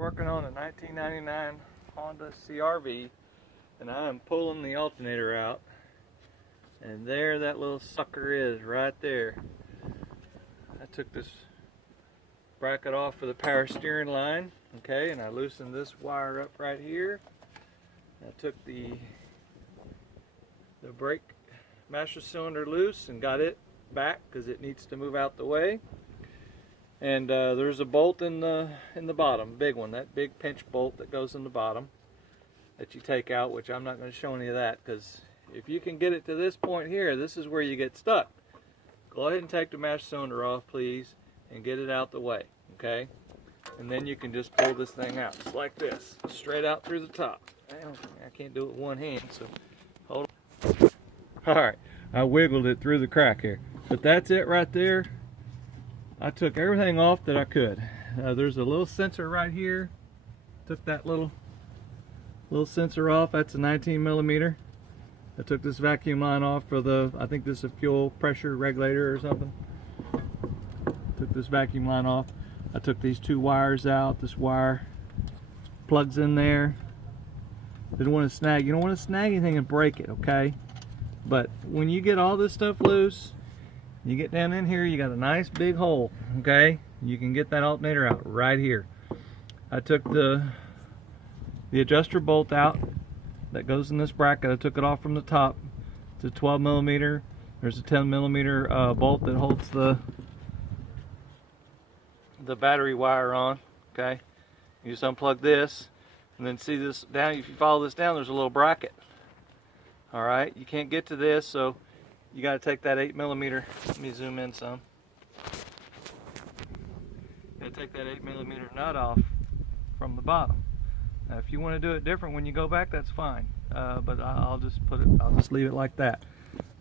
Working on a 1999 Honda CR-V, and I am pulling the alternator out, and there that little sucker is right there. I took this bracket off for the power steering line, okay, and I loosened this wire up right here. I took the brake master cylinder loose and got it back because it needs to move out the way. And there's a bolt in the bottom, big one, that big pinch bolt that goes in the bottom that you take out, which I'm not going to show any of that, because if you can get it to this point here, this is where you get stuck. Go ahead and take the master cylinder off, please, and get it out the way, okay? And then you can just pull this thing out, just like this, straight out through the top. I can't do it with one hand, so hold on. Alright, I wiggled it through the crack here. But that's it right there. I took everything off that I could. There's a little sensor right here. Took that little sensor off. That's a 19mm. I took this vacuum line off for the, I think this is a fuel pressure regulator or something. Took this vacuum line off. I took these two wires out. This wire plugs in there. Didn't want to snag. You don't want to snag anything and break it, okay? But when you get all this stuff loose, you get down in here, you got a nice big hole, okay? You can get that alternator out right here. I took the adjuster bolt out that goes in this bracket. I took it off from the top. It's a 12mm. There's a 10mm bolt that holds the battery wire on, okay? You just unplug this, and then see this down. If you follow this down, there's a little bracket. All right, you can't get to this, so you got to take that 8mm. Let me zoom in some. You got to take that 8mm nut off from the bottom. Now, if you want to do it different when you go back, that's fine. But I'll just leave it like that.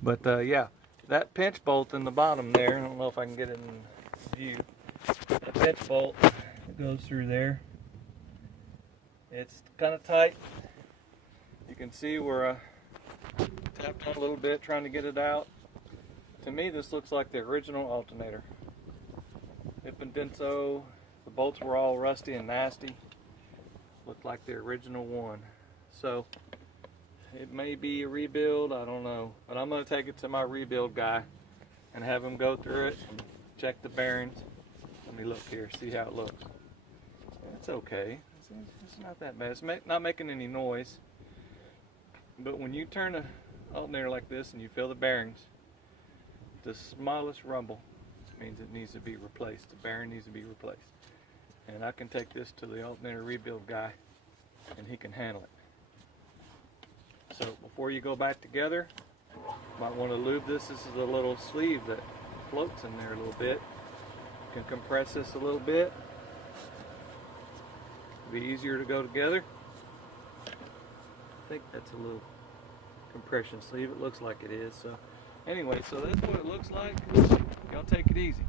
But yeah, that pinch bolt in the bottom there. I don't know if I can get it in view. That pinch bolt that goes through there. It's kind of tight. You can see where I tapped on a little bit trying to get it out. To me, this looks like the original alternator. Hip and Denso. The bolts were all rusty and nasty. Looked like the original one. So it may be a rebuild, I don't know. But I'm going to take it to my rebuild guy and have him go through it and check the bearings. Let me look here, see how it looks. It's okay. It's not that bad. It's not making any noise. But when you turn an alternator like this and you feel the bearings, the smallest rumble means it needs to be replaced. The bearing needs to be replaced. And I can take this to the alternator rebuild guy and he can handle it. So before you go back together, you might want to lube this. This is a little sleeve that floats in there a little bit. You can compress this a little bit. It'll be easier to go together. I think that's a little compression sleeve. It looks like it is. So anyway, so that's what it looks like. Y'all take it easy.